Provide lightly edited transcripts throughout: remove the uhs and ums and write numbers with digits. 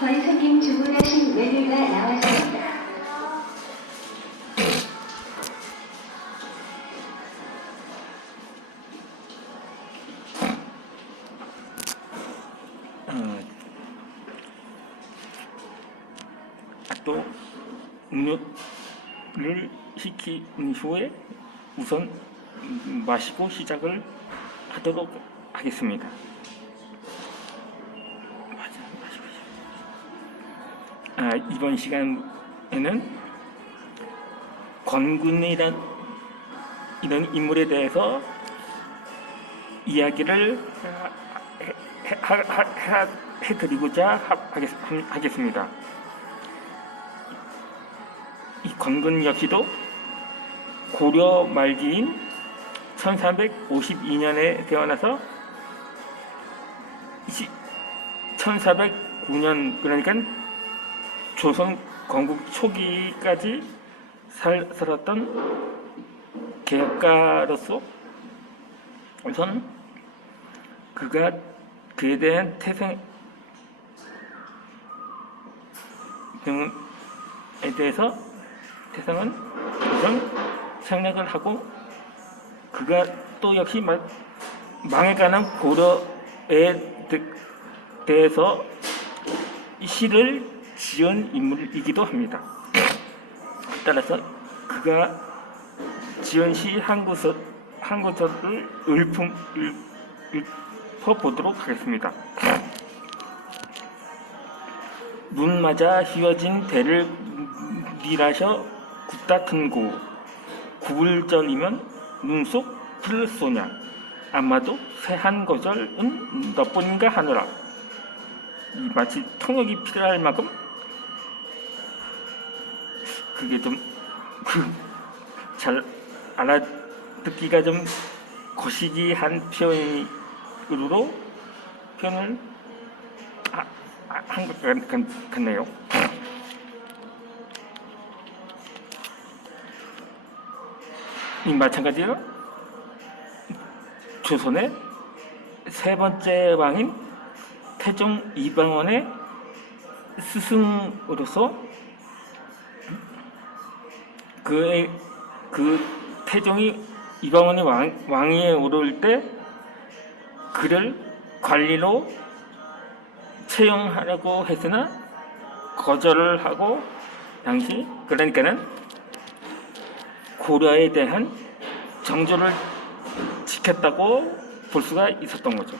권선님 주문하신 메뉴가 나왔습니다. 또 음료를 시킨 후에 우선 마시고 시작을 하도록 하겠습니다. 이번 시간에는 권군이란 이런 인물에 대해서 이야기를 해드리고자 하겠습니다. 이 권군 역시도 고려 말기인 1352년에 태어나서 1409년 그러니까 조선 건국 초기까지 살았던 개혁가로서 우선 그에 대한 태생 등에 대해서 태생은 우선 생략을 하고 그가 또 역시 망해가는 고려에 대해서 시를 지은 인물이기도 합니다. 따라서 그가 지은 시 한 구절을 읊어보도록 하겠습니다. 눈 맞아 휘어진 대를 밀하셔 굽다 큰고 구불절이면 눈속 풀 쏘냐 아마도 새한 거절은 너뿐인가 하노라. 이 마치 통역이 필요할 만큼 그게 좀 잘 알아듣기가 좀 거시기한 표현으로 표현을 한 것 같네요. 이 마찬가지로 조선의 세 번째 왕인 태종 이방원의 스승으로서 그 태종이 이방원이 왕위에 오를 때 그를 관리로 채용하려고 했으나 거절을 하고 당시 그러니까는 고려에 대한 정조를 지켰다고 볼 수가 있었던 거죠.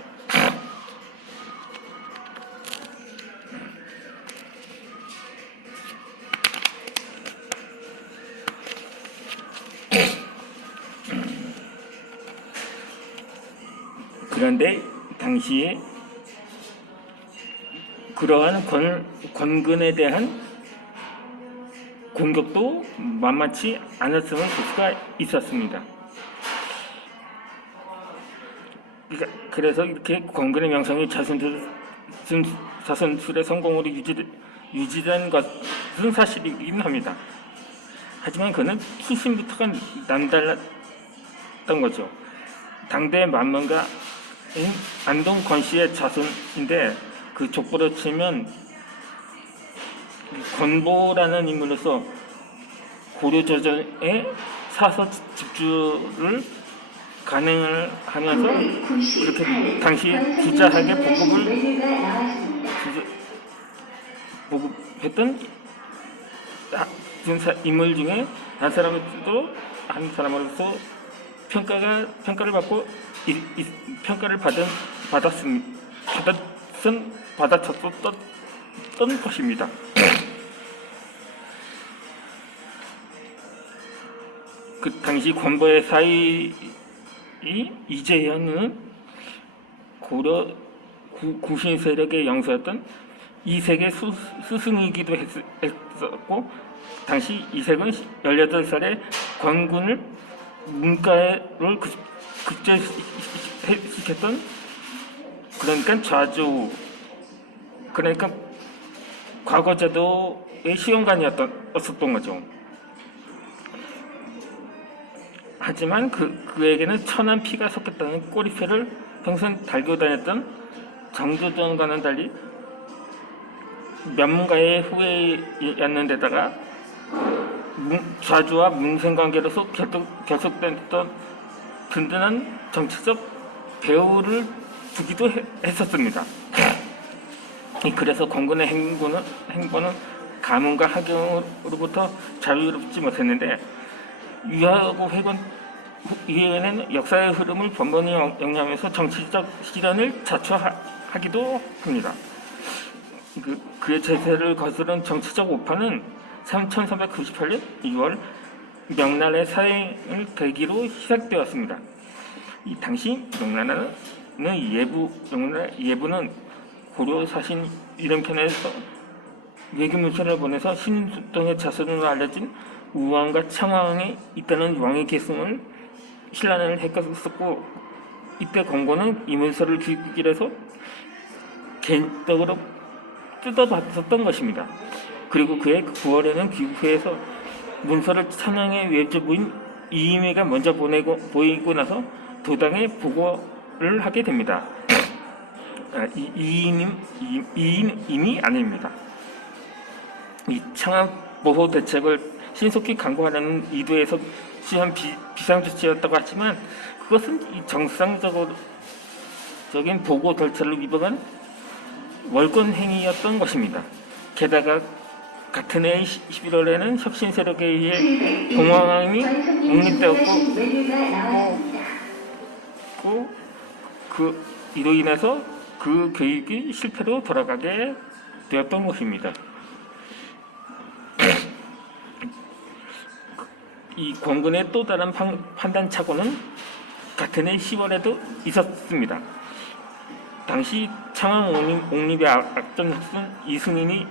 그런데 당시에 그러한 권근에 대한 공격도 만만치 않았음을 볼 수가 있었습니다. 그래서 이렇게 권근의 명성이 자선술의 성공으로 유지된 것은 사실이긴 합니다. 하지만 그는 수신부터가 남달랐던 거죠. 당대 만명가 안동 권씨의 자손인데 그 족보로 치면 권보라는 인물로서 고려조정의 사서 집주를 간행을 하면서 그렇게 당시 부자에게 보급했던 인물 중에 한 사람으로서 평가를 받고 평가를 받아쳤던 것입니다. 그 당시 권보의 사위 이재현은 고려 구신 세력의 영수였던 이색의 스승이기도 했었고, 당시 이색은 18살에 관군을 문과를 급제시켰던, 그러니까 좌주, 그러니까 과거제도의 시험관이었던 거죠. 하지만 그에게는 천한 피가 섞였다는 꼬리표를 평생 달고 다녔던 정조전과는 달리 면문가의 후예였는데다가 좌주와 문생관계로서 결속됐던 든든한 정치적 배후를 두기도 했었습니다. 그래서 권군의 행보는 가문과 하경으로부터 자유롭지 못했는데, 유하고 회관 이외에는 역사의 흐름을 번번이 영위하면서 정치적 실현을 자초하기도 합니다. 그의 제세를 거스른 정치적 오파는 1398년 2월 명나라의 사행을 계기로 시작되었습니다. 이 당시 명나라는 예부는 고려 사신 이름편에서 외교문서를 보내서 신등의 자손으로 알려진 우왕과 창왕에 있다는 왕의 계승을 신란을 했었고, 이때 권고는 이 문서를 귀길해서 개인적으로 뜯어봤었던 것입니다. 그리고 그해 9월에는 귀국해서 문서를 찬양의 외조부인 이임이가 먼저 보이고 나서 도당에 보고를 하게 됩니다. 이임이 아닙니다. 이 창왕 보호 대책을 신속히 강구하려는 의도에서 취한 비상조치였다고 하지만, 그것은 이 정상적인 보고 절차를 위반한 월권 행위였던 것입니다. 게다가 같은 해 11월에는 혁신 세력에 의해 동왕왕이 옹립되었고, 이로 인해서 그 계획이 실패로 돌아가게 되었던 것입니다. 이 권군의 또 다른 판단착오는 같은 해 10월에도 있었습니다. 당시 창왕 옹립의 앞전선 이승인이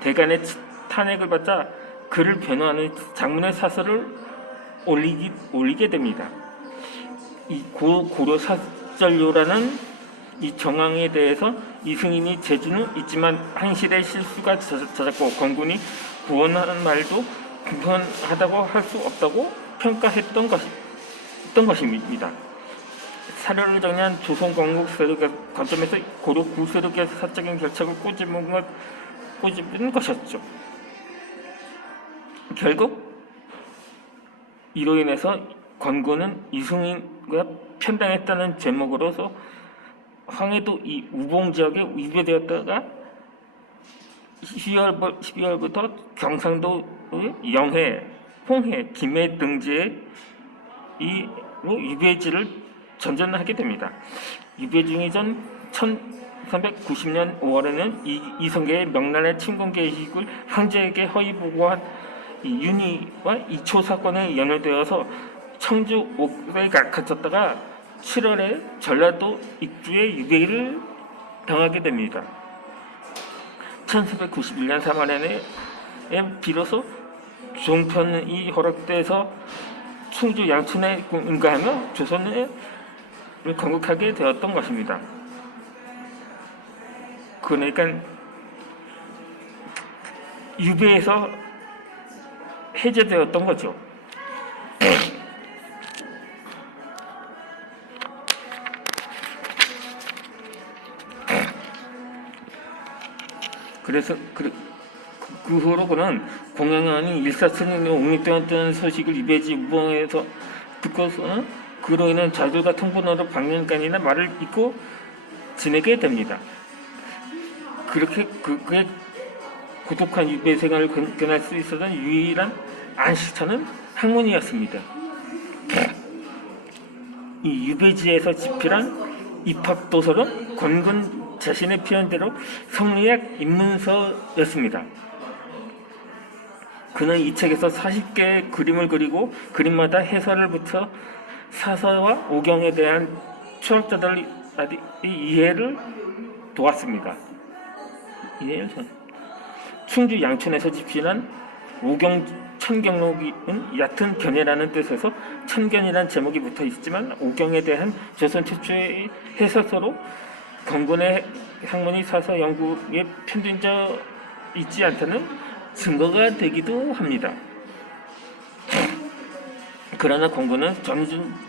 대간의 탄핵을 받자 그를 변호하는 장문의 사설을 올리게 됩니다. 이 고려 사절요라는 이 정황에 대해서 이승인이 재주는 있지만 한실의 실수가 잦았고 권군이 구원하는 말도 불편하다고 할 수 없다고 평가했던 것입니다. 사료를 정리한 조선 건국 세력의 관점에서 고려 구세력의 사적인 결착을 꼬집은 것이었죠. 결국 이로 인해서 권고는 이승인과 편당했다는 제목으로서 황해도 이 우봉 지역에 위배되었다가 12월부터 경상도의 영해, 홍해, 김해 등지에 유배지를 전전하게 됩니다. 유배중이 전 1390년 5월에는 이성계의 명나라의 침공 계획을 황제에게 허위 보고한 윤희와 이초 사건에 연루되어서 청주 옥에 갇혔다가 7월에 전라도 익주에 유배를 당하게 됩니다. 1491년 3월에는 비로소 종편이 허락돼서 충주 양천에 응가하며 조선을 건국하게 되었던 것입니다. 그러니까 유배에서 해제되었던 거죠. 그래서 그 후로 그는 공양왕이 일사천년에 옹립되었다는 소식을 유배지 우봉에서 듣고서는 그로 인한 자주 같은 분으로 방면간이나 말을 잊고 지내게 됩니다. 그렇게 그의 고독한 유배 생활을 견할 수 있었던 유일한 안식처는 학문이었습니다. 이 유배지에서 집필한 입학도서는 권군 자신의 표현대로 성리학 입문서였습니다. 그는 이 책에서 40개의 그림을 그리고 그림마다 해설을 붙여 사서와 오경에 대한 추학자들의 이해를 도왔습니다. 예, 충주 양천에서 집신한 오경 천경록은 얕은 견해라는 뜻에서 천견이란 제목이 붙어 있지만 오경에 대한 조선 최초의 해석서로 건군의 학문이 사서 연구에 편든져 있지 않다는 증거가 되기도 합니다. 그러나 건군은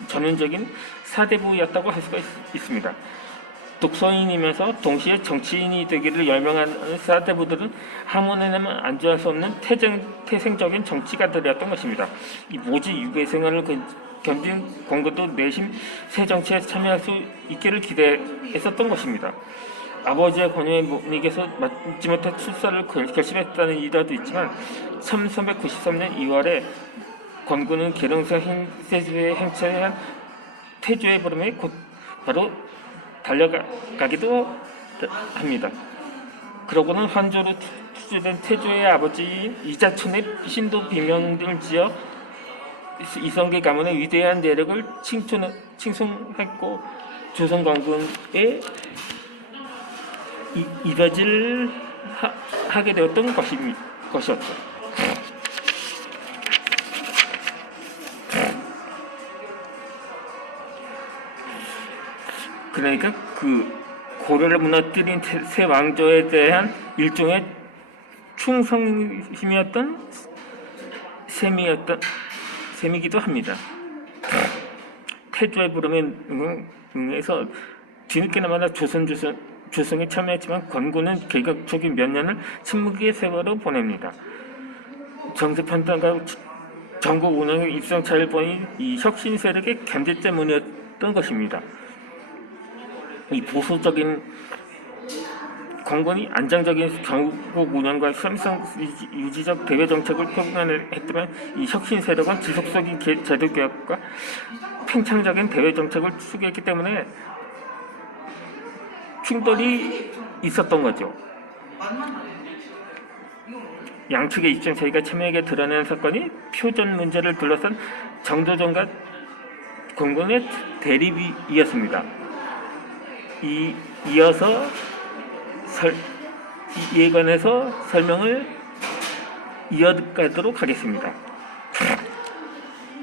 전문적인 사대부였다고 할 수가 있습니다. 독서인이면서 동시에 정치인이 되기를 열망하는 사대부들은 학문에만 안주할 수 없는 태생적인 정치가들이었던 것입니다. 이 모지 유배 생활을 견딘 권고도 내심 새 정치에 참여할 수 있기를 기대했었던 것입니다. 아버지의 권유에 못 이겨서 마지못해 출사를 결심했다는 일화도 있지만 1393년 2월에 권군은 계룡성 세조의 행차한 태조의 부름에 곧 바로 달려가기도 합니다. 그러고는 환조로 투주된 태조의 아버지인 이자천의 신도 비명을 지어 이성계 가문의 위대한 내력을 칭송했고 조선 건국에 이바지를 하게 되었던 것이었죠. 그러니까 그 고려를 무너뜨린 새 왕조에 대한 일종의 충성심이었던 셈이기도 합니다. 태조의 부름에 응해서 뒤늦게나마 조성에 참여했지만 권군은 개혁 초기 몇 년을 침묵의 세월을 보냅니다. 정세 판단과 전국 운영의 입성차를 보인 이 혁신 세력의 견제 때문이었던 것입니다. 이 보수적인 권군이 안정적인 경국 운영과 수렴성 유지적 대외 정책을 표방했지만 이 혁신 세력은 지속적인 제도 개혁과 팽창적인 대외 정책을 추구했기 때문에 충돌이 있었던 거죠. 양측의 입장 차이가 첨예하게 드러나는 사건이 표전 문제를 둘러싼 정조정과 권군의 대립이었습니다. 이어서 이에 관해서 설명을 이어가도록 하겠습니다.